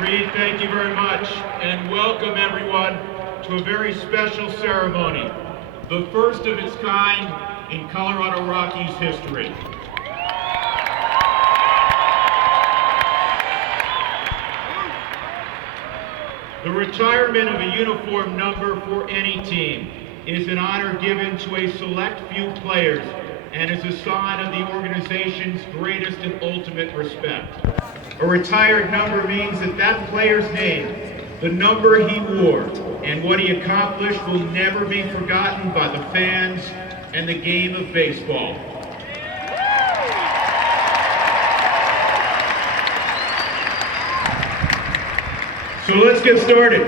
Reed, thank you very much, and welcome everyone to a very special ceremony, the first of its kind in Colorado Rockies history. The retirement of a uniform number for any team is an honor given to a select few players and is a sign of the organization's greatest and ultimate respect. A retired number means that that player's name, the number he wore, and what he accomplished will never be forgotten by the fans and the game of baseball. So let's get started.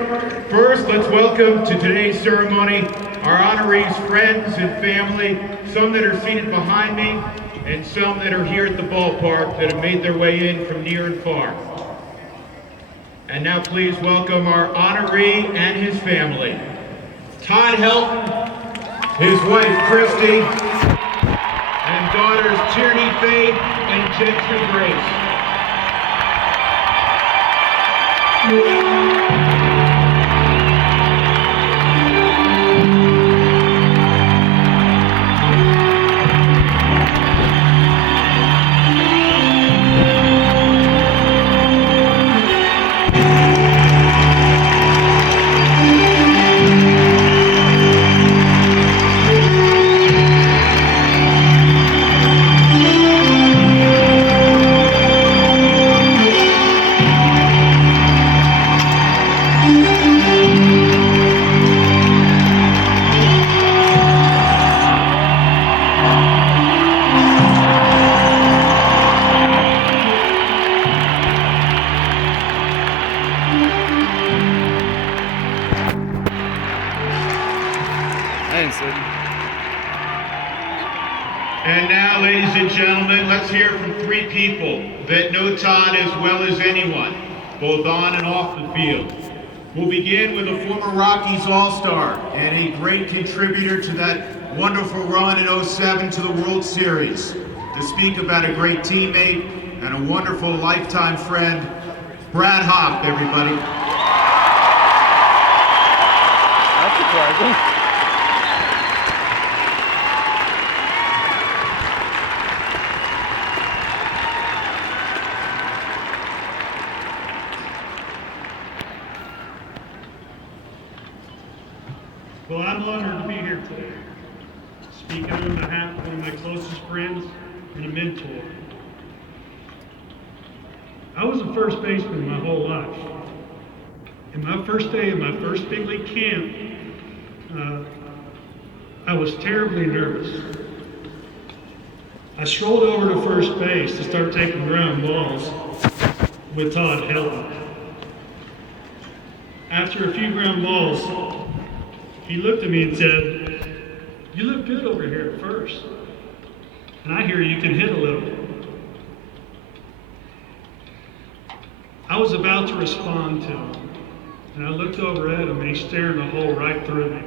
First, let's welcome to today's ceremony our honorees' friends and family, some that are seated behind me, and some that are here at the ballpark that have made their way in from near and far. And now please welcome our honoree and his family. Todd Helton, his wife Christy, and daughters Tierney Faith and Gentry Grace. And now, ladies and gentlemen, let's hear from three people that know Todd as well as anyone, both on and off the field. We'll begin with a former Rockies All-Star and a great contributor to that wonderful run in '07 to the World Series. To speak about a great teammate and a wonderful lifetime friend, Brad Hopp, everybody. That's surprising. Well, I'm honored to be here today, speaking on behalf of one of my closest friends and a mentor. I was a first baseman my whole life. And my first day of my first big league camp, I was terribly nervous. I strolled over to first base to start taking ground balls with Todd Helton. After a few ground balls, he looked at me and said, "You look good over here at first. And I hear you can hit a little." I was about to respond to him, and I looked over at him and he's staring a hole right through me.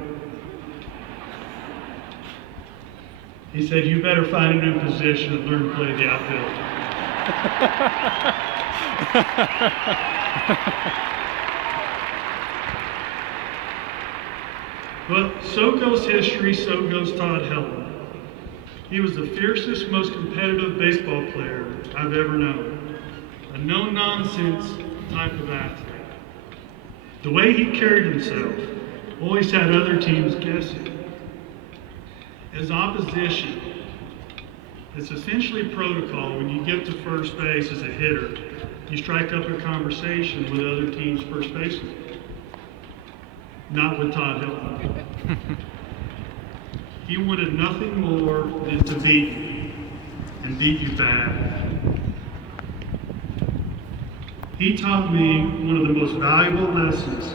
He said, "You better find a new position and learn to play the outfield." But so goes history, so goes Todd Helton. He was the fiercest, most competitive baseball player I've ever known. A no-nonsense type of athlete. The way he carried himself always had other teams guessing. As opposition, it's essentially protocol when you get to first base as a hitter, you strike up a conversation with other teams' first basemen. Not with Todd Helton. He wanted nothing more than to beat you, and beat you bad. He taught me one of the most valuable lessons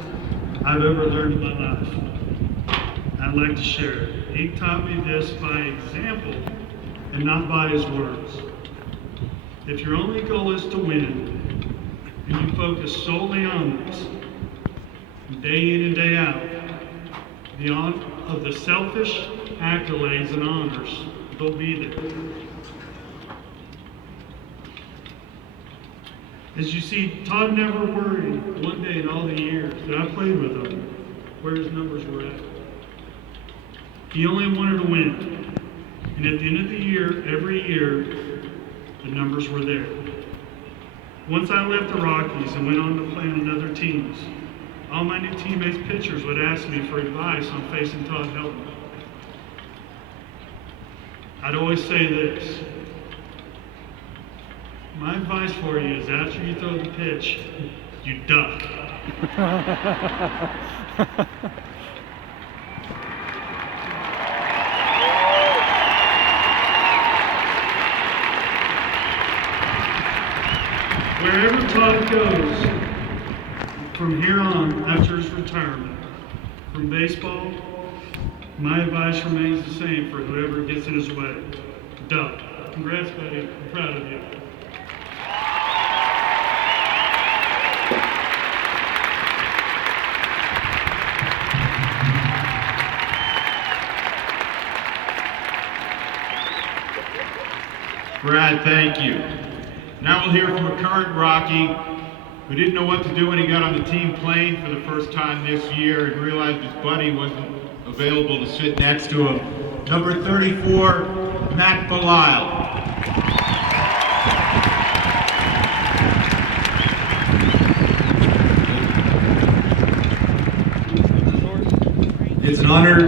I've ever learned in my life. I'd like to share it. He taught me this by example and not by his words. If your only goal is to win, and you focus solely on this, day in and day out, beyond of the selfish accolades and honors, they'll be there. As you see, Todd never worried one day in all the years that I played with him where his numbers were at. He only wanted to win. And at the end of the year, every year, the numbers were there. Once I left the Rockies and went on to play on other teams, all my new teammates' pitchers would ask me for advice on facing Todd Helton. I'd always say this: my advice for you is after you throw the pitch, you duck. Wherever Todd goes from here on after his retirement from baseball, my advice remains the same for whoever gets in his way. Duck. Congrats, buddy. I'm proud of you. Brad, thank you. Now we'll hear from a current Rocky who didn't know what to do when he got on the team plane for the first time this year and realized his buddy wasn't available to sit next to him. Number 34, Matt Belisle. It's an honor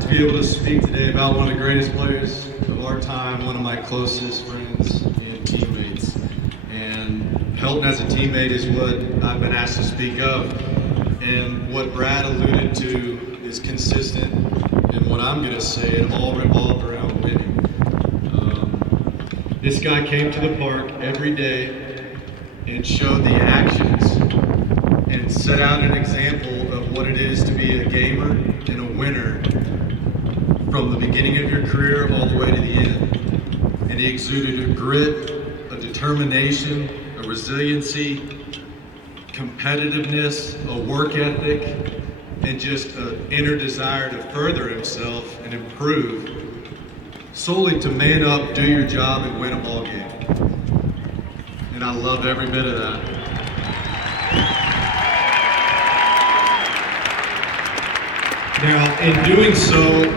to be able to speak today about one of the greatest players of our time, one of my closest friends and teammates. And Helton as a teammate is what I've been asked to speak of. And what Brad alluded to is consistent, and what I'm going to say, it all revolved around winning. This guy came to the park every day and showed the actions and set out an example of what it is to be a gamer and a winner from the beginning of your career all the way to the end. And he exuded a grit, a determination, a resiliency, competitiveness, a work ethic, and just an inner desire to further himself and improve, solely to man up, do your job, and win a ball game. And I love every bit of that. Now, in doing so,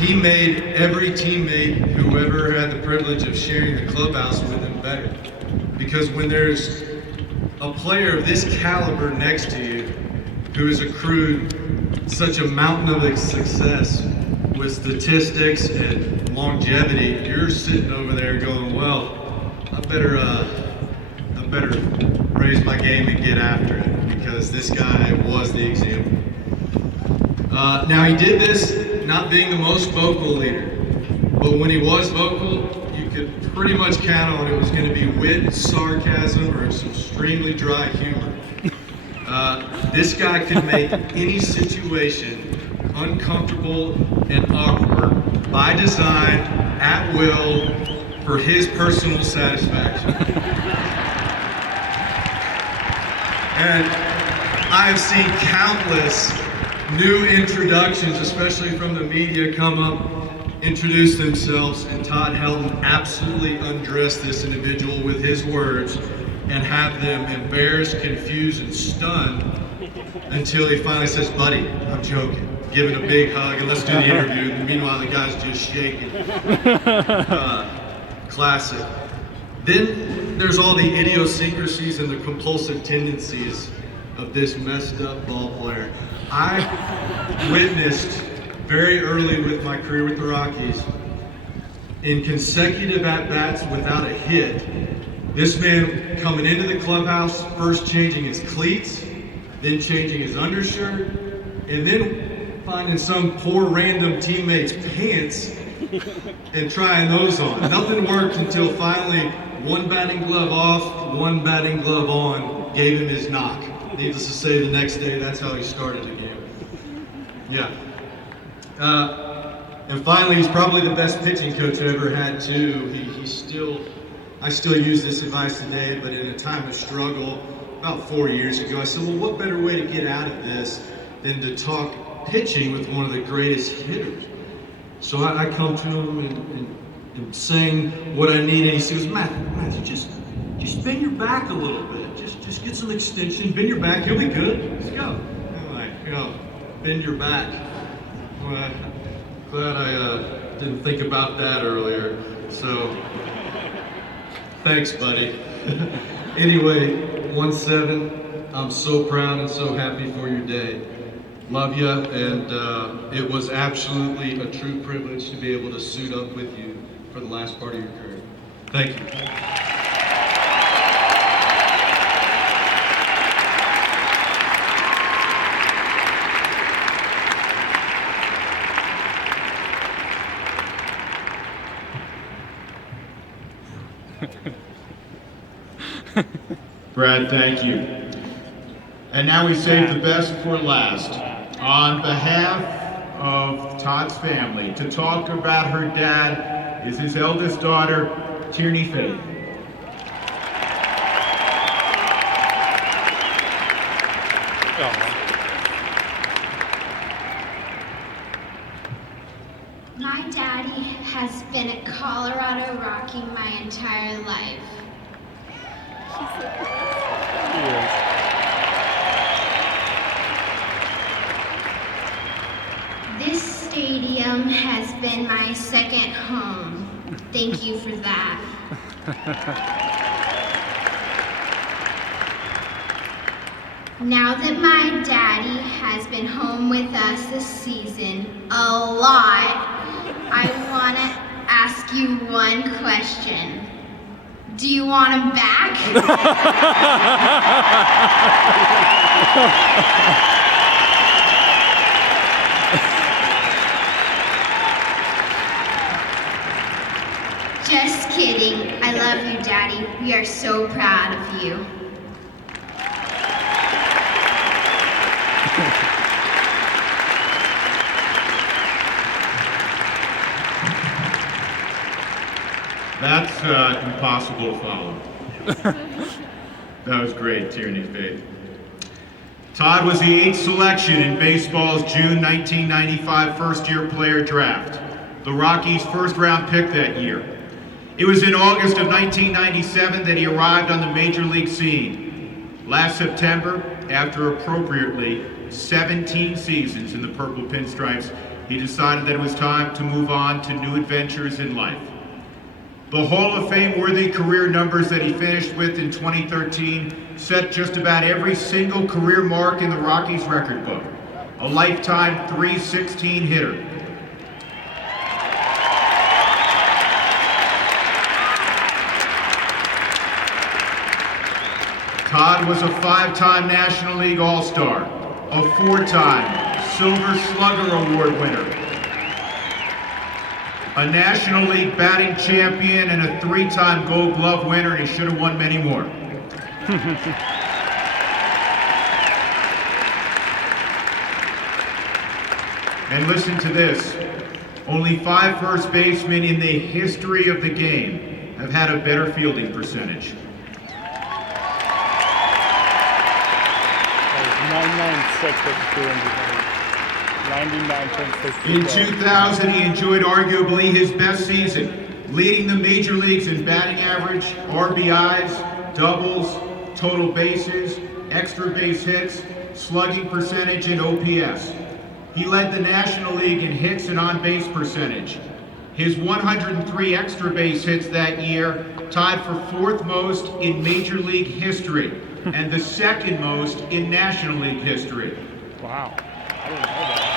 he made every teammate who ever had the privilege of sharing the clubhouse with him better. Because when there's a player of this caliber next to you who has accrued such a mountain of success with statistics and longevity, you're sitting over there going, well, I better raise my game and get after it, because this guy was the example. Now, he did this not being the most vocal leader, but when he was vocal, you could pretty much count on it was going to be wit, sarcasm, or some extremely dry humor. This guy could make any situation uncomfortable and awkward by design, at will, for his personal satisfaction. And I have seen countless new introductions, especially from the media, come up, introduce themselves, and Todd Helton absolutely undressed this individual with his words and have them embarrassed, confused, and stunned until he finally says, buddy, I'm joking. Give it a big hug and let's do the interview. And meanwhile, the guy's just shaking. Classic. Then there's all the idiosyncrasies and the compulsive tendencies of this messed up ball player. I witnessed very early with my career with the Rockies, in consecutive at-bats without a hit, this man coming into the clubhouse, first changing his cleats, then changing his undershirt, and then finding some poor random teammate's pants and trying those on. Nothing worked until finally one batting glove off, one batting glove on, gave him his knock. Needless to say, the next day, that's how he started the game. Yeah. And finally, he's probably the best pitching coach I ever had too. I still use this advice today, but in a time of struggle, about 4 years ago, I said, well, what better way to get out of this than to talk pitching with one of the greatest hitters? So I come to him and saying what I need, and he says, Matt, you just bend your back a little bit. Just get some extension, bend your back, you'll be good. Let's go. I'm like, bend your back. Well, glad I didn't think about that earlier. So, thanks, buddy. Anyway, 1-7, I'm so proud and so happy for your day. Love ya, and it was absolutely a true privilege to be able to suit up with you for the last part of your career. Thank you. Brad, thank you. And now we save the best for last. On behalf of Todd's family, to talk about her dad is his eldest daughter, Tierney Faith. My daddy has been a Colorado Rocky my entire life. This stadium has been my second home. Thank you for that. Now that my daddy has been home with us this season a lot, I want to ask you one question. Do you want him back? Just kidding. I love you, Daddy. We are so proud of you. That's impossible to follow. That was great, Tierney Faith. Todd was the 8th selection in baseball's June 1995 first-year player draft, the Rockies' first-round pick that year. It was in August of 1997 that he arrived on the major league scene. Last September, after appropriately 17 seasons in the purple pinstripes, he decided that it was time to move on to new adventures in life. The Hall of Fame-worthy career numbers that he finished with in 2013 set just about every single career mark in the Rockies record book. A lifetime .316 hitter. Todd was a 5-time National League All-Star, a 4-time Silver Slugger Award winner, a National League batting champion, and a 3-time Gold Glove winner, and he should have won many more. And listen to this, only 5 first basemen in the history of the game have had a better fielding percentage. 99.6. In 2000, he enjoyed arguably his best season, leading the major leagues in batting average, RBIs, doubles, total bases, extra base hits, slugging percentage, and OPS. He led the National League in hits and on-base percentage. His 103 extra base hits that year tied for 4th most in Major League history and the 2nd most in National League history. Wow. I didn't know that.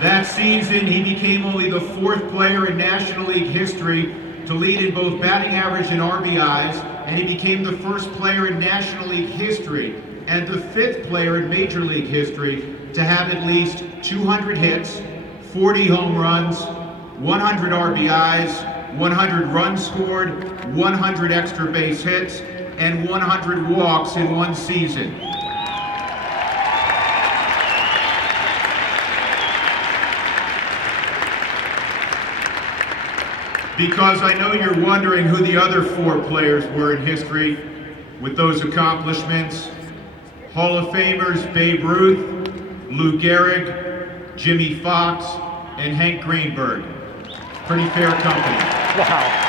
That season, he became only the 4th player in National League history to lead in both batting average and RBIs, and he became the 1st player in National League history and the 5th player in Major League history to have at least 200 hits, 40 home runs, 100 RBIs, 100 runs scored, 100 extra base hits, and 100 walks in one season. Because I know you're wondering who the other 4 players were in history with those accomplishments. Hall of Famers Babe Ruth, Lou Gehrig, Jimmy Fox, and Hank Greenberg. Pretty fair company. Wow.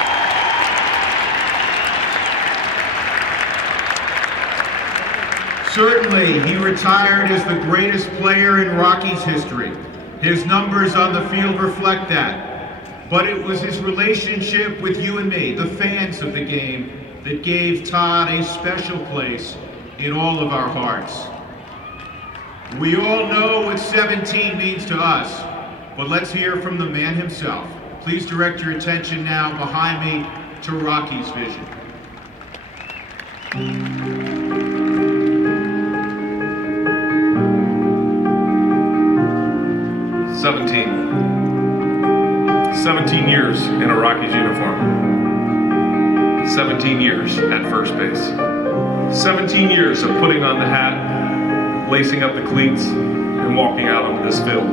Certainly, he retired as the greatest player in Rockies history. His numbers on the field reflect that. But it was his relationship with you and me, the fans of the game, that gave Todd a special place in all of our hearts. We all know what 17 means to us, but let's hear from the man himself. Please direct your attention now behind me to Rocky's vision. 17 years in a Rockies uniform. 17 years at first base. 17 years of putting on the hat, lacing up the cleats, and walking out onto this field.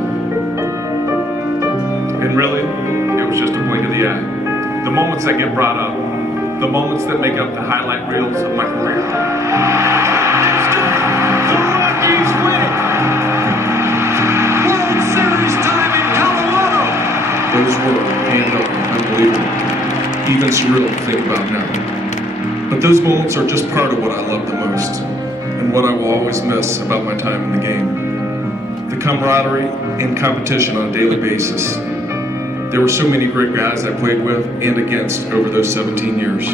And really, it was just a blink of the eye. The moments that get brought up, the moments that make up the highlight reels of my career. The Rockies win it! World Series time in Colorado! Those were, and are, unbelievable. Even surreal to think about now. But those moments are just part of what I love the most, and what I will always miss about my time in the game. The camaraderie and competition on a daily basis. There were so many great guys I played with and against over those 17 years.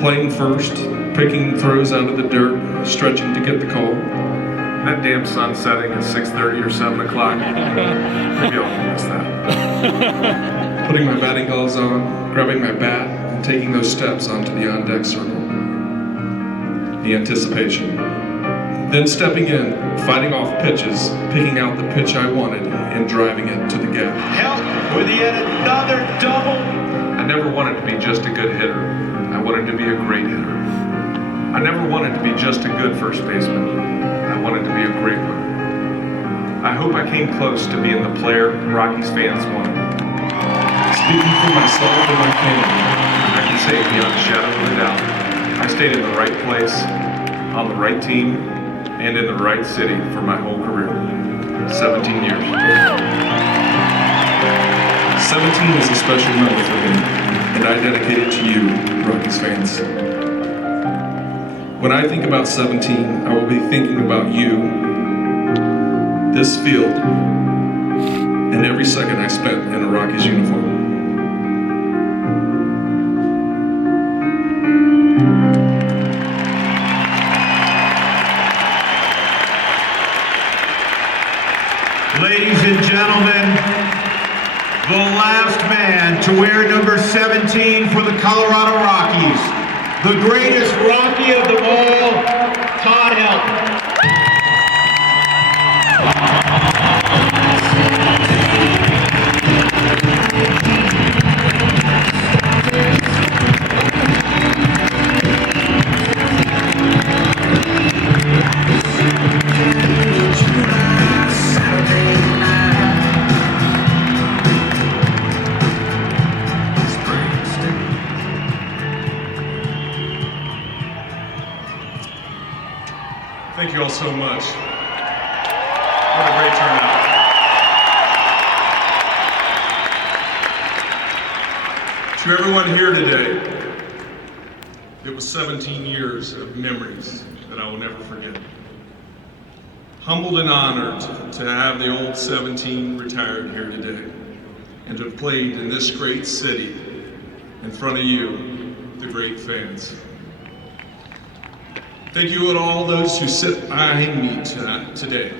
Playing first, picking throws out of the dirt, stretching to get the call. That damn sun setting at 6:30 or 7 o'clock. Maybe I'll miss that. Putting my batting gloves on, grabbing my bat, and taking those steps onto the on-deck circle. The anticipation. Then stepping in, fighting off pitches, picking out the pitch I wanted, and driving it to the gap. Helton with yet another double. I never wanted to be just a good hitter. I wanted to be a great hitter. I never wanted to be just a good first baseman. I wanted to be a great one. I hope I came close to being the player Rockies fans wanted. Speaking for myself and my family, I can say beyond a shadow of a doubt, I stayed in the right place, on the right team, and in the right city for my whole career. 17 years. 17 is a special number for me, and I dedicate it to you, Rockies fans. When I think about 17, I will be thinking about you, this field, and every second I spent in a Rockies uniform. Ladies and gentlemen, the last man to wear number 17 for the Colorado Rockies, the greatest Rocky of them all, Todd Helton. Thank you all so much. What a great turnout. To everyone here today, it was 17 years of memories that I will never forget. Humbled and honored to have the old 17 retired here today and to have played in this great city in front of you, the great fans. Thank you to all those who sit behind me today.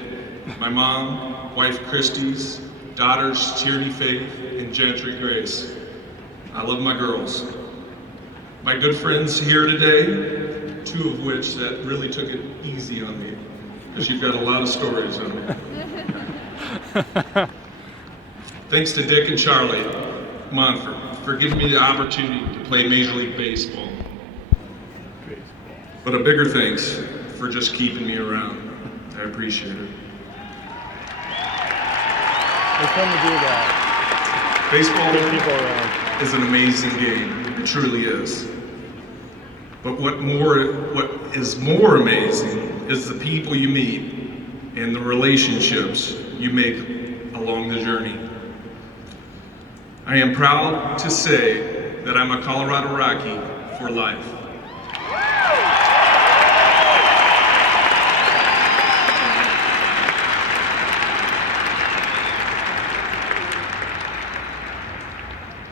My mom, wife Christie's, daughters Tierney Faith and Gentry Grace. I love my girls. My good friends here today, two of which that really took it easy on me, because you've got a lot of stories on me. Thanks to Dick and Charlie Monfort for giving me the opportunity to play Major League Baseball. But a bigger thanks for just keeping me around. I appreciate it. It's fun to do that. Baseball Get people around. is an amazing game. It truly is. But what is more amazing is the people you meet and the relationships you make along the journey. I am proud to say that I'm a Colorado Rocky for life.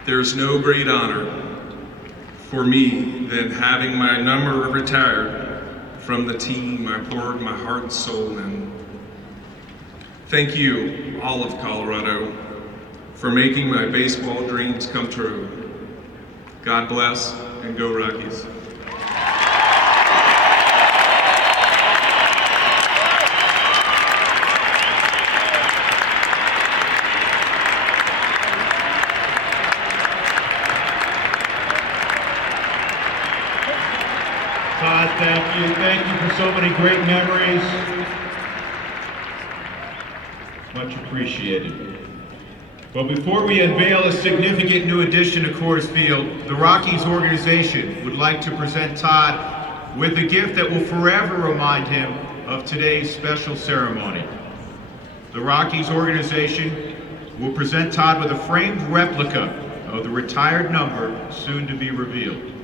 There's no great honor for me than having my number retired from the team I poured my heart and soul in. Thank you, all of Colorado, for making my baseball dreams come true. God bless, and go Rockies. Todd, thank you. Thank you for so many great memories. Much appreciated. But before we unveil a significant new addition to Coors Field, the Rockies organization would like to present Todd with a gift that will forever remind him of today's special ceremony. The Rockies organization will present Todd with a framed replica of the retired number soon to be revealed.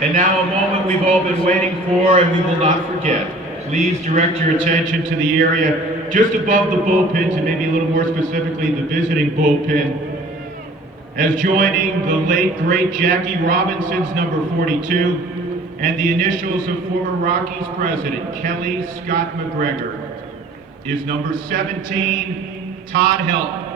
And now a moment we've all been waiting for and we will not forget. Please direct your attention to the area just above the bullpens, and maybe a little more specifically the visiting bullpen, as joining the late great Jackie Robinson's number 42 and the initials of former Rockies president Kelly Scott McGregor is number 17, Todd Helton.